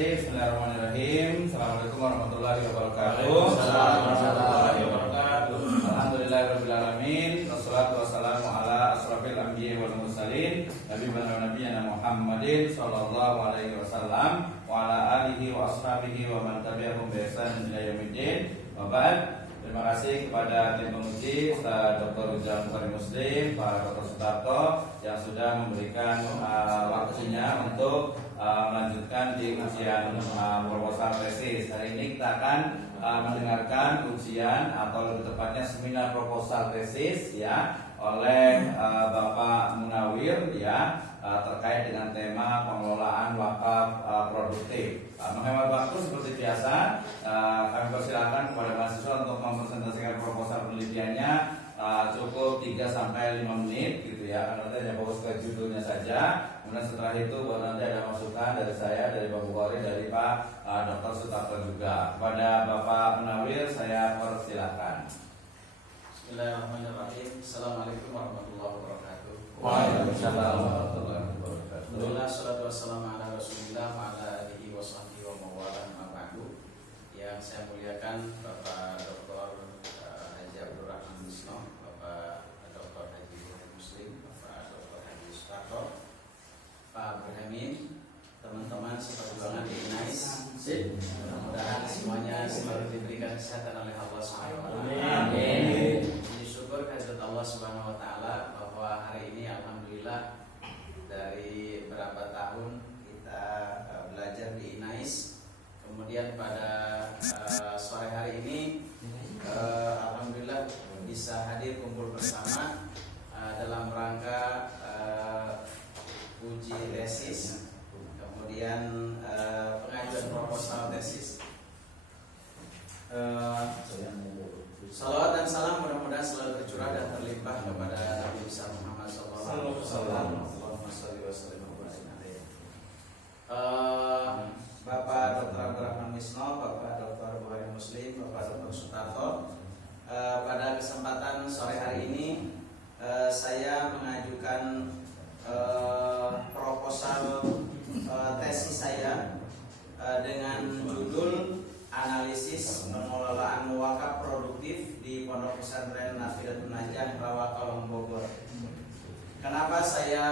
kasih. Bismillahirrahmanirrahim. Assalamualaikum warahmatullahi wabarakatuh. Waalaikumsalam warahmatullahi wabarakatuh. Alhamdulillahirabbil alamin. Wassalatu wassalamu ala asrofil anbiya'i wal mursalin nabiyina Muhammadin sallallahu alaihi wasallam wa ala alihi wa ashabihi wa man tabi'ahum bi ihsan ila yaumiddin. Wa ba'd. Terima kasih kepada tim penguji Ustaz Dr. Rizal Bukhari Muslim, Pak Dr. Sutarto yang sudah memberikan waktunya untuk melanjutkan di ujian proposal tesis. Hari ini kita akan mendengarkan ujian atau lebih tepatnya seminar proposal tesis ya oleh Bapak Munawir ya terkait dengan tema pengelolaan wakaf produktif. Menghemat waktu seperti biasa, kami persilakan kepada mahasiswa untuk mempresentasikan proposal penelitiannya cukup 3-5 menit gitu ya. Karena nanti hanya fokus ke judulnya saja. Kemudian setelah itu baru nanti ada masukan dari saya, dari Pak Bukhari, dari Pak Dr. Sutarto juga. Kepada Bapak Munawir saya persilakan. Bismillahirrahmanirrahim. Assalamualaikum warahmatullahi wabarakatuh. Waalaikumsalam warahmatullahi wabarakatuh. Alhamdulillah, salatu wassalamu ala Rasulillah wa ala alihi wa sahbihi wa mawala ma ba'du. Yang saya muliakan Bapak Dr. Haji Abdul Rahman Misno, Bapak Dr. Haji Bukhari Muslim, Bapak Dr. Haji Sutarto, Pak Burhamin, teman-teman seperjuangan di INAIS. Mudah-mudahan semuanya selalu diberikan kesehatan oleh Allah Subhanahu wa taala. Amin. Puji syukur kehadirat Allah Subhanahu wa taala bahwa hari ini alhamdulillah dari berapa tahun kita belajar di INAIS. Kemudian pada sore hari ini alhamdulillah bisa hadir kumpul bersama dalam rangka uji tesis, kemudian pengajuan proposal tesis. Salawat dan salam mudah-mudahan selalu tercurah dan terlimpah kepada Nabi besar Muhammad sallallahu alaihi wasallam. Allahumma shalli wa sallim wa barik alaihi. Bapak Dr. Abdul Rahman Misno, Bapak Dr. Bukhari Muslim, Bapak Dr. Sutarto, pada kesempatan sore hari ini saya mengajukan proposal tesis saya dengan judul analisis pengelolaan wakaf produktif di Pondok Pesantren Nafidatul Najah Rawakolong Bogor. Kenapa saya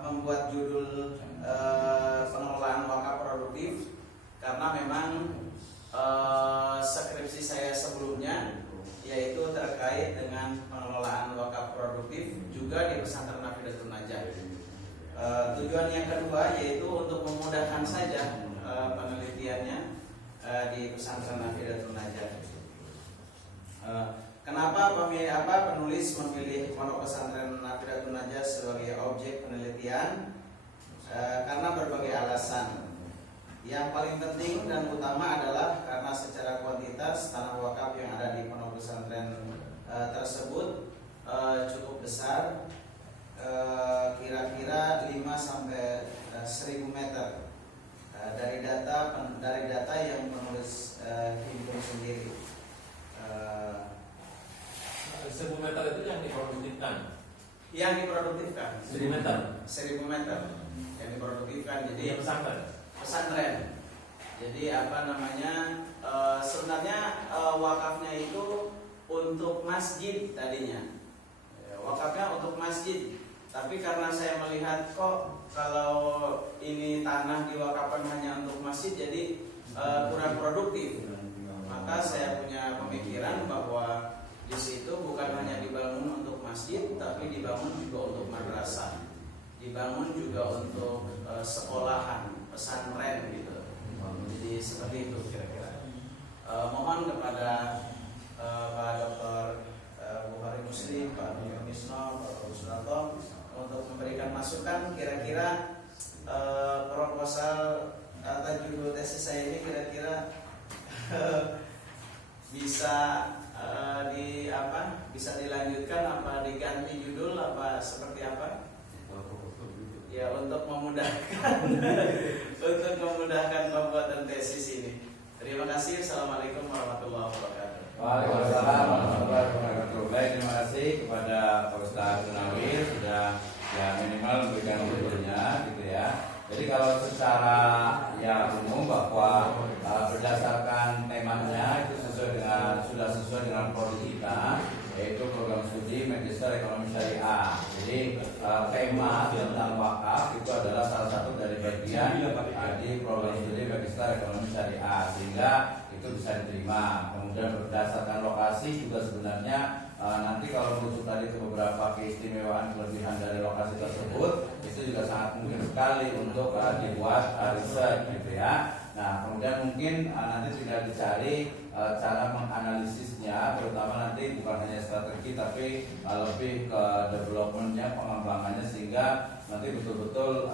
membuat judul pengelolaan wakaf produktif? Karena memang skripsi saya sebelumnya yaitu terkait dengan pengelolaan wakaf produktif juga di Pesantren Nafidatul Najah. Tujuan yang kedua yaitu untuk memudahkan saja penelitiannya di Pesantren Nafidatul Najah. Kenapa penulis memilih Pondok Pesantren Nafidatul Najah sebagai objek penelitian? Karena berbagai alasan. Yang paling penting dan utama adalah karena secara kuantitas tanah wakaf yang ada di Pondok Pesantren tersebut cukup besar, kira-kira 5 sampai 1000 meter. Dari data yang penulis himpun sendiri. 1000 meter itu yang diproduktifkan. Yang diproduktifkan 1000 meter. 1000 meter yang diproduktifkan. Jadi pesantren. Jadi sebenarnya wakafnya itu untuk masjid tadinya. Wakafnya untuk masjid. Tapi karena saya melihat kok kalau ini tanah diwakafkan hanya untuk masjid jadi kurang produktif. Maka saya punya pemikiran bahwa di situ bukan hanya dibangun untuk masjid, tapi dibangun juga untuk madrasah, dibangun juga untuk sekolahan, pesantren gitu. Jadi seperti itu kira-kira. Mohon kepada Pak Dr. Bukhari Muslim, Pak Dr. Misno, Pak Dr. Sutarto untuk memberikan masukan kira-kira proposal atau judul tesis saya ini kira-kira bisa bisa dilanjutkan apa diganti judul apa seperti apa? Ya untuk memudahkan untuk memudahkan pembuatan tesis ini. Terima kasih. Assalamualaikum warahmatullahi wabarakatuh. Waalaikumsalam warahmatullahi wabarakatuh. Baik, terima kasih kepada Pak Ustaz Munawir sudah ya minimal memberikan judulnya gitu ya. Jadi kalau secara ya umum bahwa berdasarkan temanya itu sudah sesuai dengan prodi kita, yaitu program studi Magister Ekonomi Syariah. Jadi tema tentang wakaf itu adalah salah satu dari bagian di program studi Magister Ekonomi Syariah, sehingga itu bisa diterima. Kemudian berdasarkan lokasi juga sebenarnya nanti kalau merujuk tadi ke beberapa keistimewaan kelebihan dari lokasi tersebut, itu juga sangat mungkin sekali untuk dibuat riset gitu ya. Nah kemudian mungkin nanti tidak dicari cara menganalisisnya, terutama nanti bukan hanya strategi tapi lebih ke developmentnya, pengembangannya, sehingga nanti betul-betul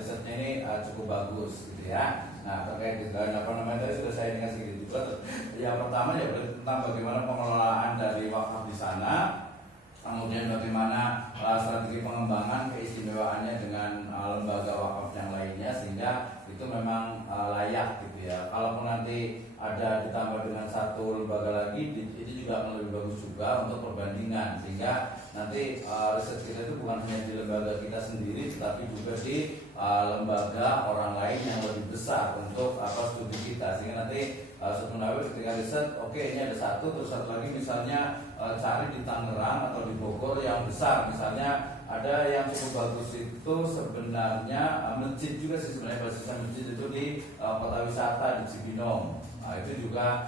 risetnya ini cukup bagus gitu ya. Nah terkait dengan apa namanya tadi sudah saya ingat sedikit juga. Yang pertama ya tentang bagaimana pengelolaan dari wakaf di sana, kemudian bagaimana strategi pengembangan keistimewaannya dengan lembaga wakaf yang lainnya, sehingga itu memang layak gitu ya. Kalaupun nanti ada ditambah dengan satu lembaga lagi, itu juga akan lebih bagus juga untuk perbandingan, sehingga nanti riset kita itu bukan hanya di lembaga kita sendiri, tetapi juga di lembaga orang lain yang lebih besar untuk studi kita, sehingga nanti suatu nawi ketika riset, oke, ini ada satu, terus satu lagi misalnya cari di Tangerang atau di Bogor yang besar, misalnya ada yang cukup bagus itu sebenarnya masjid juga sih, sebenarnya basisnya masjid itu di kota wisata di Cibinong. Nah, itu juga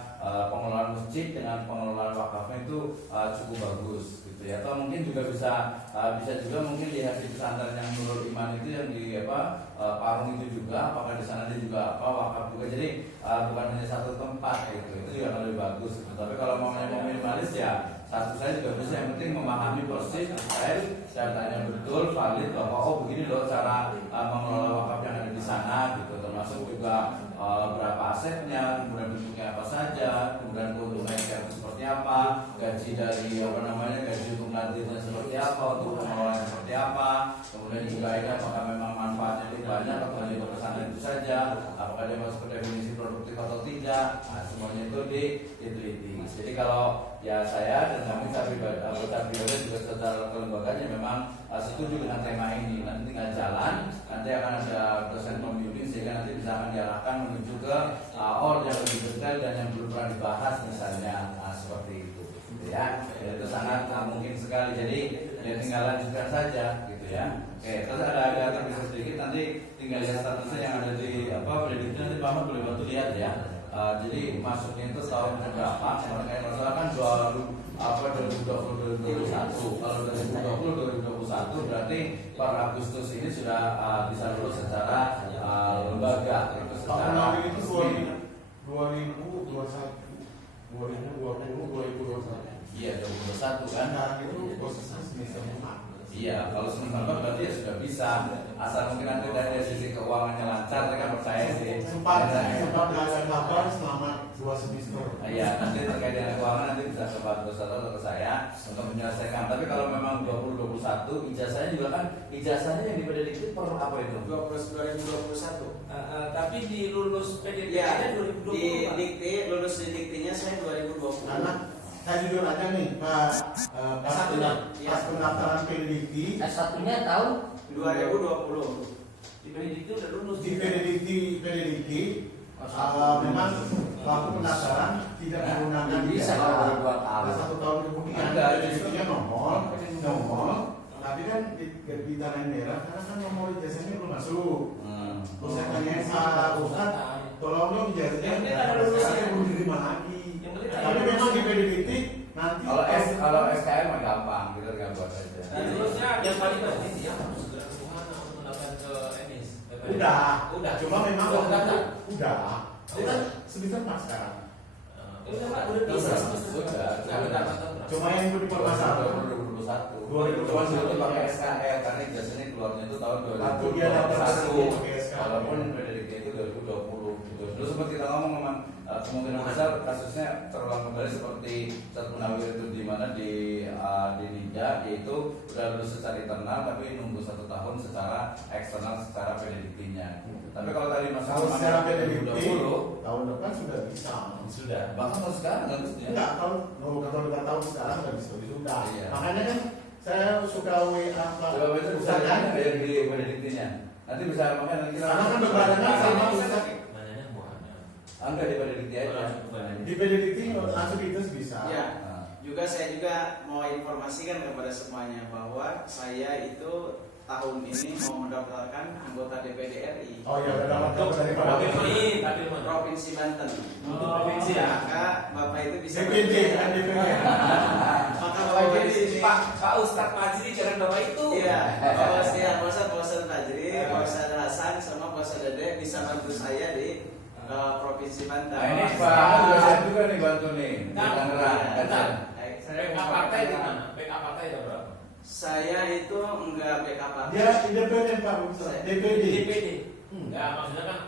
pengelolaan masjid dengan pengelolaan wakafnya itu cukup bagus gitu ya. Atau mungkin juga bisa juga mungkin lihat di pesantren yang Nurul Iman itu yang di Parung itu juga, apakah di sana dia juga wakaf juga. Jadi bukan hanya satu tempat gitu. Itu juga akan lebih bagus gitu. Tapi kalau mau minimalis ya satu saya juga bisa, yang penting memahami persis detail, datanya betul, valid bahwa begini loh cara mengelola wakaf yang ada di sana gitu, termasuk juga berapa asetnya, kemudian bentuknya apa saja, kemudian keuntungannya seperti apa, gaji dari gaji untuk nadirnya seperti apa, untuk pengelolaannya seperti apa, kemudian juga ini apakah memang manfaatnya itu banyak atau hanya untuk kesana itu saja, apakah dia masuk ke definisi produktif atau tidak. Nah, semuanya itu diteliti. Jadi kalau ya saya dan kami anggota Biore juga secara kelembagaannya memang setuju dengan tema ini. Nanti tinggal jalan, nanti akan ada dosen pembimbing sehingga nanti bisa akan diarahkan menuju ke yang lebih detail dan yang belum pernah dibahas misalnya, seperti itu gitu ya. Jadi itu sangat mungkin sekali. Jadi ya tinggal lanjutkan saja gitu ya. Oke, terus ada bisa sedikit nanti tinggal lihat statusnya yang ada di prediksi, nanti Pak Ahmad boleh bantu lihat ya. Jadi masuknya itu tahun berapa? Mereka masalah kan 2020-2021. Kalau 2020-2021 berarti per Agustus ini sudah bisa lulus secara lembaga. Tahun lalu itu 2021, 2021. Iya, 2021 kan? Nah, itu posisi semester 4. Iya, kalau semester 4 berarti ya sudah bisa. Asal mungkin nanti dari sisi keuangannya lancar, saya kan percaya sih. Sempat ada kabar selama 2 semester. Iya, nanti terkait dengan keuangan nanti bisa ke Pak Dosa atau ke saya untuk menyelesaikan. Tapi kalau memang 2021, ijazahnya juga kan, ijazahnya yang diprediksi per apa itu? 2021. Tapi di lulus PDP Ya, 2020. di dikti, lulus di diktinya saya 2020. Karena saya jujur aja nih, pas pendaftaran PDDikti S1-nya tahun 2020. Di PDP udah lulus. di PDDikti memang waktu pendaftaran tidak menggunakan bisa kalau 2 tahun. 1 tahun kemudian Ada, ijazahnya nongol, tapi kan di tanah merah karena kan nomor ijazahnya belum masuk. Terus saya tanya Pak Ustadz, tolong dong ijazahnya saya belum diterima lagi. Tapi memang di PDDikti nanti Kalau SKM mah gampang, kita tinggal buat aja. Lulusnya yang paling penting dia harus segera ke mana untuk melakukan ke ENIS. udah, cuma memang udah semester 4 sekarang. Udah bisa semester. Cuma yang itu dipermasalahkan 2021. 2021. Cuma itu pakai SKL karena ijazahnya keluarnya itu tahun Waktu dia daftar 2021. pakai SKL. Walaupun PDDK itu 2020 gitu. Dulu sempat kita ngomong memang kemungkinan besar kasusnya terulang kembali seperti Ustaz Munawir itu di mana di Ninja, yaitu udah lulus secara internal tapi nunggu 1 tahun secara eksternal secara PDDK-nya. Tapi kalau tadi Kalau secara PDDikti 2020 tahun depan sudah bisa. sudah. Bahkan kalau sekarang harusnya. Enggak, kalau tahun sekarang sudah bisa sudah. Iya. Makanya kan saya suka WA Pak Coba baca Ustadz kan yang di PDDK-nya. Nanti bisa makanya nanti Karena kan berbarengan sama Ustaz. Nanyanya muanya. Enggak di Dikti aja. Di PDDT langsung itu bisa. Ya, saya juga mau informasikan kepada semuanya bahwa saya itu tahun ini mau mendaftarkan anggota DPD RI. Oh iya, udah dapat kabar dari Pak Provinsi, tapi mana? Provinsi Banten. Untuk provinsi ya. Maka Bapak itu bisa DPD kan DPD. Maka Bapak di sini. Pak Ustadz Majri jangan bapak itu. Iya, Pak Ustadz Tajri, Pak Ustadz Hasan sama Pak Ustadz Dede bisa bantu saya di Provinsi Banten. Nah, ini Pak juga saya juga nih bantu nih di Nah, Tangerang. bentar. Baik. Backup partai di mana? Backup partai ada berapa? Saya itu enggak backup partai. Dia independen Pak Ustaz. DPD. DPD. Enggak, maksudnya kan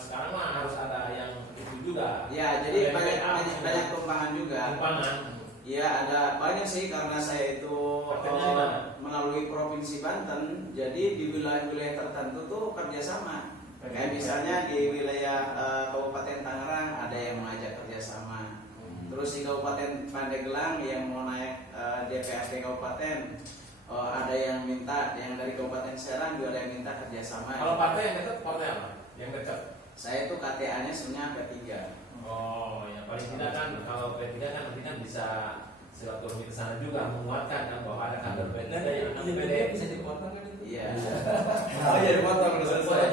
sekarang mah harus ada yang itu juga. Ya, jadi banyak tumpangan juga. Tumpangan. Ya, ada banyak sih karena saya itu Partainya di mana? melalui Provinsi Banten. Jadi di wilayah-wilayah tertentu tuh kerjasama. Kayak misalnya di wilayah Kabupaten Tangerang ada yang mengajak kerjasama. Terus di Kabupaten Pandeglang yang mau naik DPRD Kabupaten ada yang minta, yang dari Kabupaten Serang juga ada yang minta kerjasama. Kalau partai yang dekat partai apa? Yang dekat. Saya itu KTA-nya sebenarnya P3. Oh, ya paling tidak kan kalau P3 kan nanti kan bisa silaturahmi ke sana juga menguatkan kan bahwa ada kader P3 yang nanti PDM bisa dikuatkan kan itu. Iya. Oh iya dipotong udah selesai.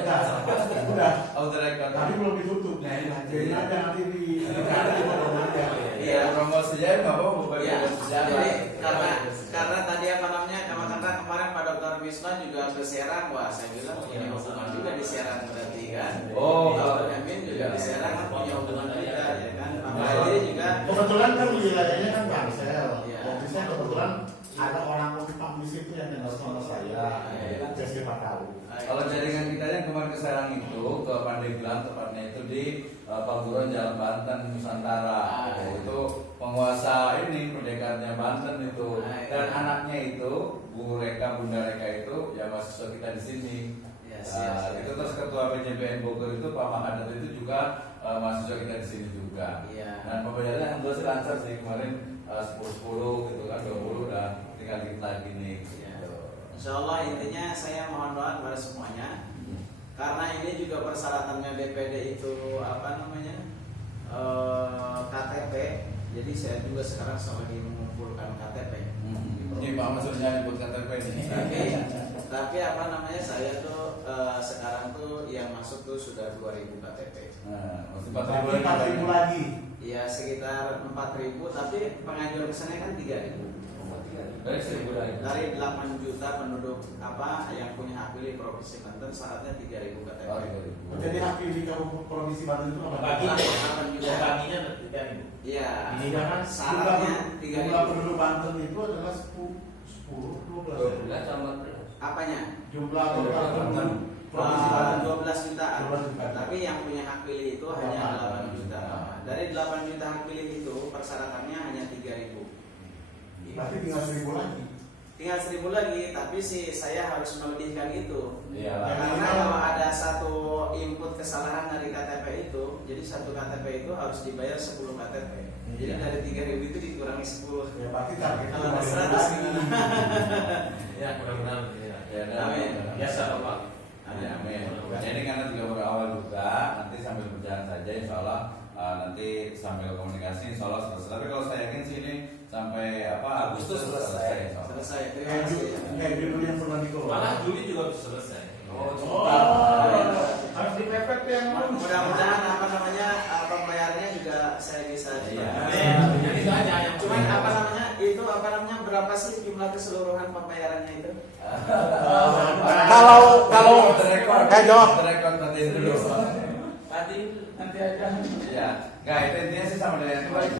Udah. Out the record. Tapi belum ditutup. Nah, ini aja nanti di potong aja. Iya. Promosi aja nggak apa-apa bukan Ya, sejarah. jadi karena tadi apa namanya karena kemarin Pak Dr. Wisnu juga ke Serang, wah saya bilang punya hubungan juga di Serang berarti kan. Oh, Pak Amin juga di Serang kan punya hubungan juga ya kan. Pak Haji juga. Kebetulan kan wilayahnya kan Bangsel. Iya. Waktu saya kebetulan ada orang Kupang di situ yang kenal sama saya. Saya siapa tahu. Kalau jaringan kita yang kemarin ke Serang itu ke Pandeglang, tepatnya itu di Paguron Jalan Banten Nusantara. Itu penguasa ini pendekarnya Banten itu, dan anaknya itu Bu Reka, Bunda Reka itu ya mahasiswa kita di sini. Itu terus ketua PJBN Bogor itu Pak Mahadat itu juga mahasiswa kita di sini juga. Dan pembayarannya alhamdulillah sih lancar sih kemarin 10-10 gitu kan, 20 udah tinggal dikit lagi nih. Insya Allah intinya saya mohon doa kepada semuanya. Karena ini juga persyaratannya DPD itu apa namanya KTP. Jadi saya juga sekarang lagi mengumpulkan KTP. Ini Pak maksudnya buat KTP ini. Tapi apa namanya saya tuh sekarang tuh yang masuk tuh sudah 2000 KTP. Nah, masih 4.000 lagi. Ya sekitar 4000, tapi pengajuan kesannya kan 3000. Dari 1000 lagi. Dari 8 juta penduduk apa yang punya hak pilih Provinsi Banten syaratnya 3000 KTP. Oh, 2000. Jadi hak pilih kamu Provinsi Banten itu apa? Bagi 8 juta. baginya nanti kan itu. Iya. Ini kan Syaratnya jumlah penduduk Banten itu adalah 10, 12. 12 sama 14. Apanya? Jumlah penduduk Provinsi Banten 12 juta. 12 juta. Tapi yang punya hak pilih itu hanya 8 juta. Dari 8 juta hak pilih itu persyaratannya hanya 3000. Berarti tinggal 1.000 lagi. Tinggal 1000 lagi, tapi sih saya harus melebihkan itu. Iya lah. Karena kalau ada satu input kesalahan dari KTP itu, jadi satu KTP itu harus dibayar 10 KTP. Jadi Iya. dari 3000 itu dikurangi 10. Ya berarti targetnya Kalau ada 5.000 100 lagi. gimana? Ya mudah-mudahan ya. Ya, Amin. Biasa Pak. Ya, amin. Jadi karena juga baru awal juga, nanti sambil berjalan saja, insya Allah nanti sambil komunikasi, insya Allah selesai. Tapi kalau saya yakin sih ini sampai apa Agustus selesai. insya Allah. Selesai. Terima Kayak kasih. kayak judul yang pernah dikeluarkan. Malah Juli juga bisa selesai. Oh, harus dipepet yang Mudah-mudahan apa namanya pembayarannya juga saya bisa. Iya. Jadi itu aja yang Cuman apa namanya itu apa namanya berapa sih jumlah keseluruhan pembayarannya itu? Kalau jawab. Rekor nanti dulu. tadi Nanti aja. Ya, nggak itu intinya sih sama dengan yang